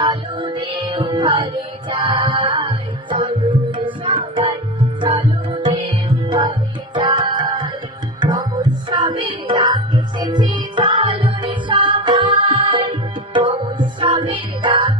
চলো দেও ঘরে যাই, চলো রে সবাই চলো দেও ঘরে যাই, মহোৎসবের ডাক এসেছে চলো রে সবাই, মহোৎসবের ডাক